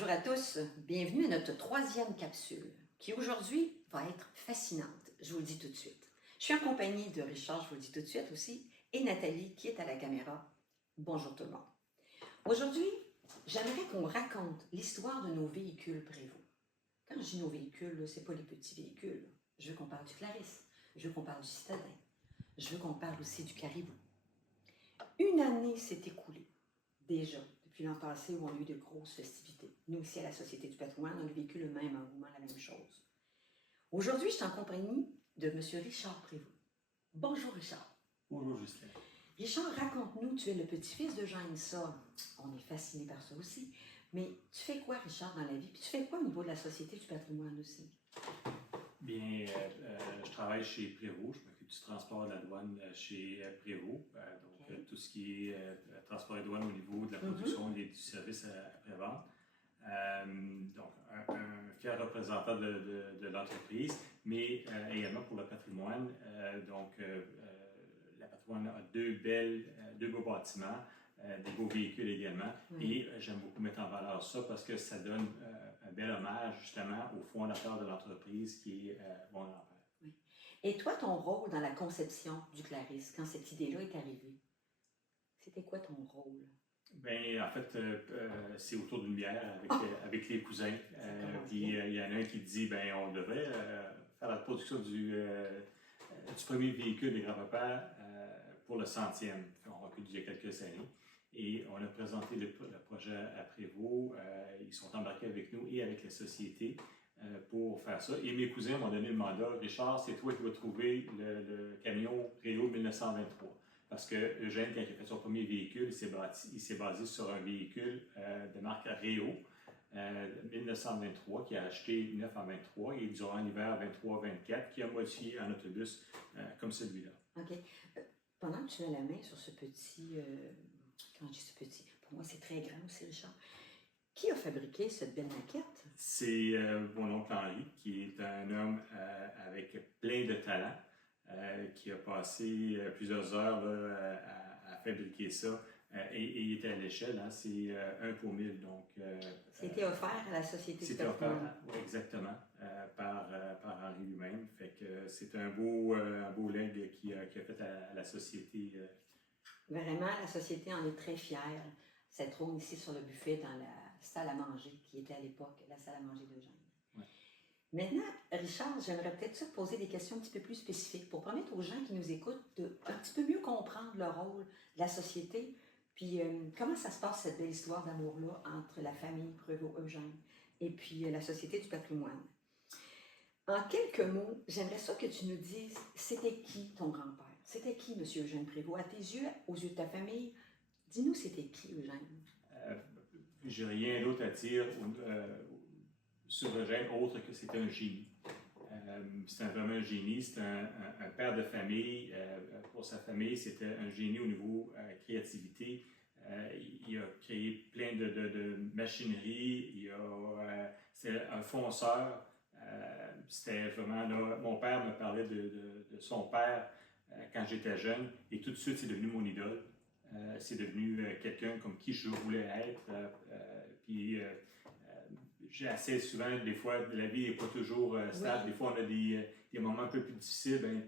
Bonjour à tous, bienvenue à notre troisième capsule qui aujourd'hui va être fascinante, je vous le dis tout de suite. Je suis en compagnie de Richard, je vous le dis tout de suite aussi, et Nathalie qui est à la caméra. Bonjour tout le monde. Aujourd'hui, j'aimerais qu'on raconte l'histoire de nos véhicules Prévost. Quand je dis nos véhicules, c'est pas les petits véhicules. Je veux qu'on parle du Clarisse, je veux qu'on parle du Citadin, je veux qu'on parle aussi du Caribou. Une année s'est écoulée, déjà, depuis l'an passé où on a eu de grosses festivités. Nous aussi, à la Société du patrimoine, on a vécu le même engouement, la même chose. Aujourd'hui, je suis en compagnie de M. Richard Prévost. Bonjour, Richard. Bonjour, Justin. Richard, raconte-nous, tu es le petit-fils de Jeanne, ça. On est fasciné par ça aussi. Mais tu fais quoi, Richard, dans la vie? Puis tu fais quoi au niveau de la Société du patrimoine aussi? Bien, je travaille chez Prévost. Je m'occupe du transport de la douane chez Prévost. Tout ce qui est transport et douane au niveau de la production et du service après-vente. Donc, un fier représentant de l'entreprise, mais également pour le patrimoine. La patrimoine a deux beaux bâtiments, des beaux véhicules également. Et j'aime beaucoup mettre en valeur ça parce que ça donne un bel hommage justement au fondateur de l'entreprise qui est mon grand-père. Oui. Et toi, ton rôle dans la conception du Clarisse, quand cette idée-là est arrivée, c'était quoi ton rôle? Bien, en fait, c'est autour d'une bière avec les cousins. Puis il y en a un qui dit, ben on devrait faire la production du premier véhicule des grands-papas pour le 100e. On recule il y a quelques années. Et on a présenté le projet à Prévost. Ils sont embarqués avec nous et avec la société pour faire ça. Et mes cousins m'ont donné le mandat. Richard, c'est toi qui vas trouver le camion Réo 1923. Parce que Eugène, quand il a fait son premier véhicule, il s'est basé sur un véhicule de marque Réo 1923, qui a acheté neuf en 23 et durant l'hiver 23-24, qui a modifié un autobus comme celui-là. OK. Pendant que tu as la main sur ce petit, quand je dis ce petit, pour moi c'est très grand aussi, Richard, qui a fabriqué cette belle maquette? C'est mon oncle Henri, qui est un homme avec plein de talent. Qui a passé plusieurs heures là, à fabriquer ça. Et il était à l'échelle, hein, c'est 1 pour 1000. C'était offert à la Société du patrimoine. C'était offert, oui, exactement, par Henri lui-même. Fait que c'est un beau leg qu'il a fait à la Société. Vraiment, la Société en est très fière. Ça trône ici sur le buffet dans la salle à manger, qui était à l'époque la salle à manger d'Eugène. Maintenant, Richard, j'aimerais peut-être ça poser des questions un petit peu plus spécifiques pour permettre aux gens qui nous écoutent de un petit peu mieux comprendre le rôle de la société, puis comment ça se passe cette belle histoire d'amour-là entre la famille Prévost-Eugène et puis la Société du patrimoine. En quelques mots, j'aimerais ça que tu nous dises, c'était qui ton grand-père? C'était qui, M. Eugène Prévost? À tes yeux, aux yeux de ta famille, dis-nous c'était qui, Eugène? J'ai rien d'autre à dire sur Eugène, autre que c'était un génie. C'était vraiment un génie, c'était un père de famille. Pour sa famille, c'était un génie au niveau créativité. Il a créé plein de machinerie. C'était un fonceur. C'était vraiment là. Mon père me parlait de son père quand j'étais jeune, et tout de suite, c'est devenu mon idole. C'est devenu quelqu'un comme qui je voulais être. J'ai assez souvent, des fois, la vie n'est pas toujours stable. Des fois, on a des moments un peu plus difficiles.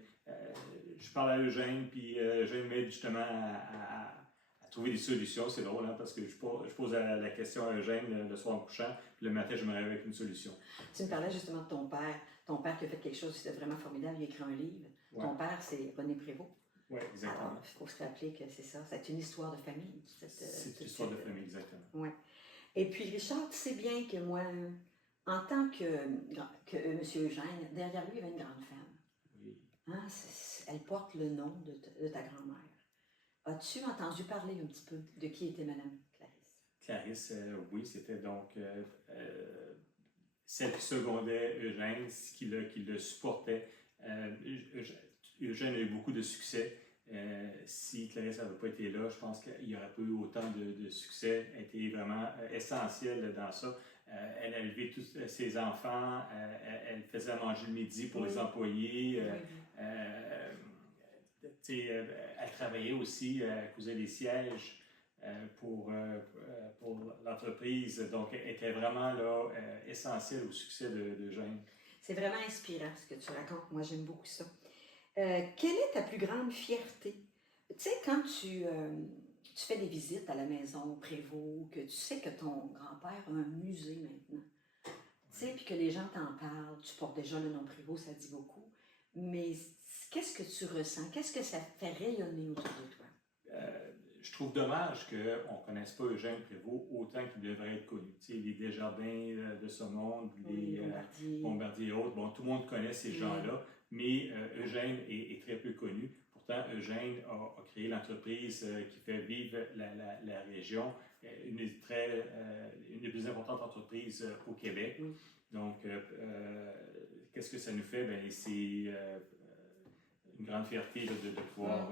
Je parle à Eugène, puis Eugène m'aide justement à trouver des solutions. C'est drôle, hein, parce que je pose la question à Eugène le soir en couchant, puis le matin, je me réveille avec une solution. Tu me parlais justement de ton père. Ton père qui a fait quelque chose de vraiment formidable, il a écrit un livre. Ouais. Ton père, c'est René Prévost. Oui, exactement. Alors, il faut se rappeler que c'est ça. C'est une histoire de famille. C'est une histoire de famille, exactement. Oui. Et puis, Richard, tu sais bien que moi, en tant que M. Eugène, derrière lui, il y avait une grande femme. Oui. Hein? Elle porte le nom de ta grand-mère. As-tu entendu parler un petit peu de qui était Mme Clarisse? Clarisse, oui, c'était donc celle qui secondait Eugène, qui le supportait. Eugène a eu beaucoup de succès. Si Clarisse n'avait pas été là, je pense qu'il n'y aurait pas eu autant de succès. Elle était vraiment essentielle dans ça. Elle a élevé tous ses enfants, elle faisait manger le midi pour les employés. Elle travaillait aussi, elle cousait des sièges. pour l'entreprise. Donc, était vraiment là, essentielle au succès d'Eugène. C'est vraiment inspirant ce que tu racontes. Moi, j'aime beaucoup ça. Quelle est ta plus grande fierté? Tu sais, quand tu fais des visites à la maison Prévost, que tu sais que ton grand-père a un musée maintenant, tu sais, puis que les gens t'en parlent, tu portes déjà le nom Prévost, ça dit beaucoup, mais qu'est-ce que tu ressens? Qu'est-ce que ça fait rayonner autour de toi? Je trouve dommage qu'on ne connaisse pas Eugène Prévost autant qu'il devrait être connu. Tu sais, les Desjardins de ce monde, les Bombardier et autres, bon, tout le monde connaît ces gens-là, mais Eugène est très peu connu. Pourtant, Eugène a créé l'entreprise qui fait vivre la région, une des plus importantes entreprises au Québec. Oui. Donc, qu'est-ce que ça nous fait? Ben, c'est une grande fierté là, de pouvoir...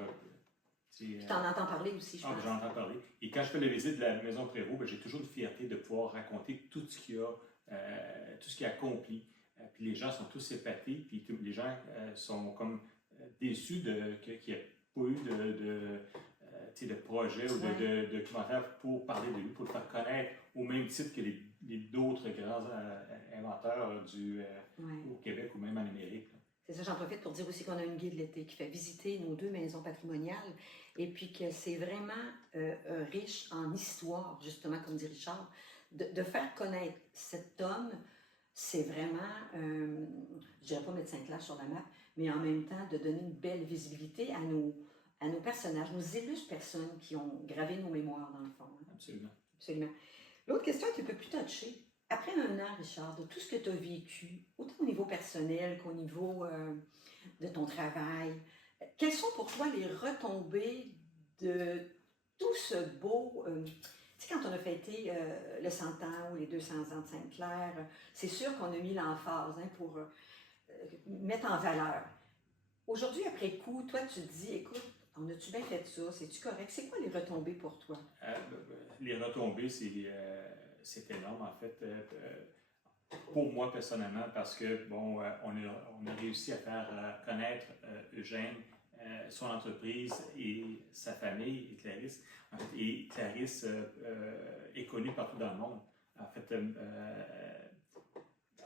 Tu t'en entends parler aussi, je pense. J'en entends parler. Et quand je fais la visite de la Maison Prévost, ben, j'ai toujours une fierté de pouvoir raconter tout ce qu'il a accompli. Puis les gens sont tous épatés, puis les gens sont comme déçus qu'il n'y ait pas eu de projet ou de documentaire pour parler de lui, pour le faire connaître au même titre que d'autres grands inventeurs au Québec ou même en Amérique. C'est ça, j'en profite pour dire aussi qu'on a une guide l'été qui fait visiter nos 2 maisons patrimoniales et puis que c'est vraiment riche en histoire, justement, comme dit Richard, de faire connaître cet homme, c'est vraiment, je ne dirais pas mettre Saint-Clair sur la map, mais en même temps de donner une belle visibilité à nos personnages, nos illustres personnes qui ont gravé nos mémoires, dans le fond. Hein? Absolument. Absolument. L'autre question est un peu plus touchée. Après 1 an, Richard, de tout ce que tu as vécu, autant au niveau personnel qu'au niveau de ton travail, quelles sont pour toi les retombées de tout ce beau... tu sais, quand on a fêté le 100 ans ou les 200 ans de Sainte-Claire, c'est sûr qu'on a mis l'emphase pour mettre en valeur. Aujourd'hui, après coup, toi, tu te dis, écoute, on a-tu bien fait ça? C'est-tu correct? C'est quoi les retombées pour toi? Les retombées, c'est énorme, en fait, pour moi personnellement, parce que, bon, on a réussi à faire connaître Eugène, son entreprise et sa famille, et Clarisse. En fait, et Clarisse est connue partout dans le monde. En fait,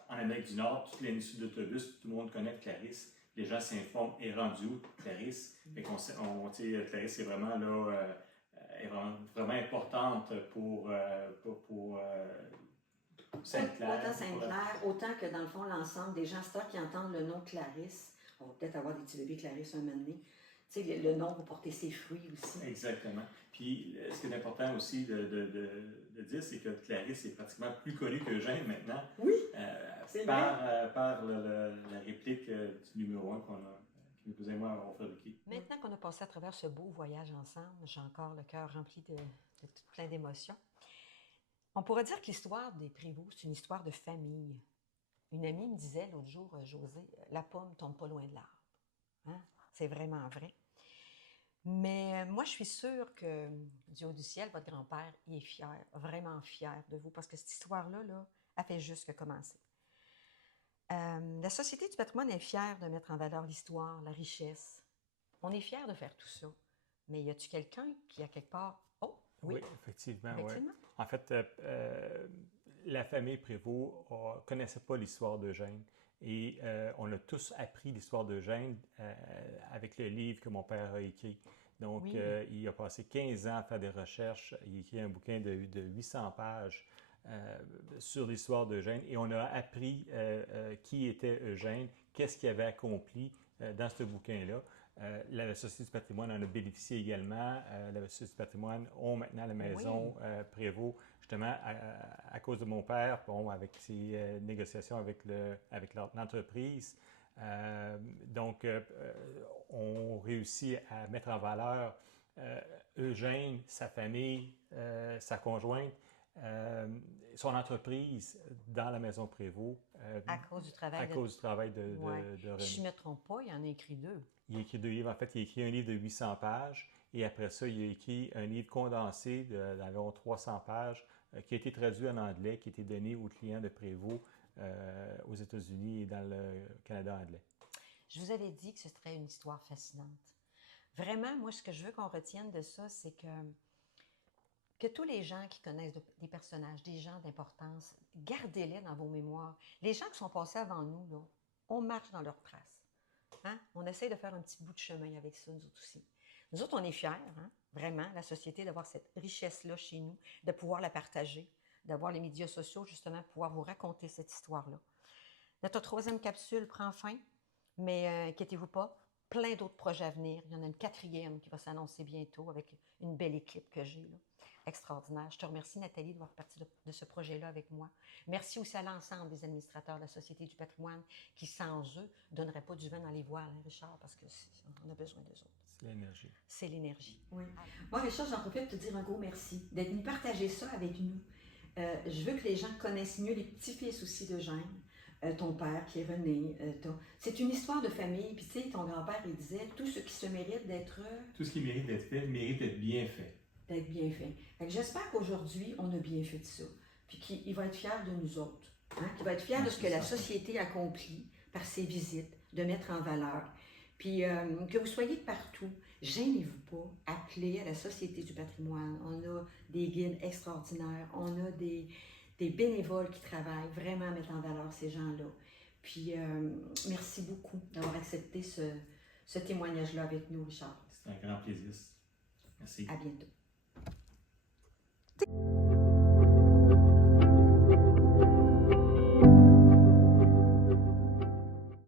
en Amérique du Nord, toute l'industrie d'autobus, tout le monde connaît Clarisse. Les gens s'informent, est rendu où Clarisse? Clarisse est vraiment là, est vraiment importante pour Sainte-Claire. Autant Sainte-Claire, autant que dans le fond, l'ensemble des gens qui entendent le nom Clarisse, on va peut-être avoir des petits bébés Clarisse un moment donné. Tu sais, le nom va porter ses fruits aussi. Exactement. Puis, ce qui est important aussi de dire, c'est que Clarisse est pratiquement plus connue qu'Eugène maintenant. Oui, par la réplique du numéro 1 que mes cousins et moi avons fabriqué. Maintenant qu'on a passé à travers ce beau voyage ensemble, j'ai encore le cœur rempli de plein d'émotions. On pourrait dire que l'histoire des Prévost, c'est une histoire de famille. Une amie me disait l'autre jour, José, la pomme tombe pas loin de l'arbre. Hein? C'est vraiment vrai. Mais moi, je suis sûre que du haut du ciel, votre grand-père, il est fier, vraiment fier de vous, parce que cette histoire-là, elle fait juste que commencer. La Société du patrimoine est fière de mettre en valeur l'histoire, la richesse. On est fiers de faire tout ça. Mais y a-t-il quelqu'un qui, à quelque part... Oh, oui, effectivement. Ouais. En fait, la famille Prévost ne connaissait pas l'histoire d'Eugène. Et on a tous appris l'histoire d'Eugène avec le livre que mon père a écrit. Donc, il a passé 15 ans à faire des recherches. Il a écrit un bouquin de 800 pages sur l'histoire d'Eugène. Et on a appris qui était Eugène, qu'est-ce qu'il avait accompli dans ce bouquin-là. La Société du patrimoine en a bénéficié également. La Société du patrimoine ont maintenant la maison Prévost, justement à cause de mon père, bon, avec ses négociations avec l'entreprise. Donc, on réussit à mettre en valeur Eugène, sa famille, sa conjointe, son entreprise dans la maison Prévost. À cause du travail. À cause du travail de René. Si je ne me trompe pas, il en a écrit 2. Il a écrit 2 livres. En fait, il a écrit un livre de 800 pages et après ça, il a écrit un livre condensé d'environ 300 pages qui a été traduit en anglais, qui a été donné aux clients de Prévost aux États-Unis et dans le Canada anglais. Je vous avais dit que ce serait une histoire fascinante. Vraiment, moi, ce que je veux qu'on retienne de ça, c'est que que tous les gens qui connaissent des personnages, des gens d'importance, gardez-les dans vos mémoires. Les gens qui sont passés avant nous, là, on marche dans leurs traces. Hein? On essaie de faire un petit bout de chemin avec ça, nous autres aussi. Nous autres, on est fiers, hein? Vraiment, la société, d'avoir cette richesse-là chez nous, de pouvoir la partager, d'avoir les médias sociaux, justement, pour pouvoir vous raconter cette histoire-là. Notre 3e capsule prend fin, mais inquiétez-vous pas, plein d'autres projets à venir. Il y en a une 4e qui va s'annoncer bientôt avec une belle équipe que j'ai, là. Extraordinaire. Je te remercie, Nathalie, d'avoir fait partie de ce projet-là avec moi. Merci aussi à l'ensemble des administrateurs de la Société du patrimoine qui, sans eux, ne donneraient pas du vin dans les voiles, hein, Richard, parce qu'on a besoin d'eux autres. C'est l'énergie. C'est l'énergie. Oui. Moi, Richard, j'en profite pour te dire un gros merci d'être venu partager ça avec nous. Je veux que les gens connaissent mieux les petits-fils aussi de Gênes. Ton père qui est René. C'est une histoire de famille. Puis tu sais, ton grand-père, il disait, tout ce qui se mérite d'être... Tout ce qui mérite d'être fait mérite d'être bien fait. D'être bien fait. Fait que j'espère qu'aujourd'hui, on a bien fait ça. Puis qu'il va être fier de nous autres. Hein? Qu'il va être fier de ce que la société accomplit par ses visites, de mettre en valeur. Puis que vous soyez de partout, gênez-vous pas, appelez à la Société du patrimoine. On a des guides extraordinaires, on a des bénévoles qui travaillent vraiment à mettre en valeur ces gens-là. Puis merci beaucoup d'avoir accepté ce témoignage-là avec nous, Richard. C'est un grand plaisir. Merci. À bientôt.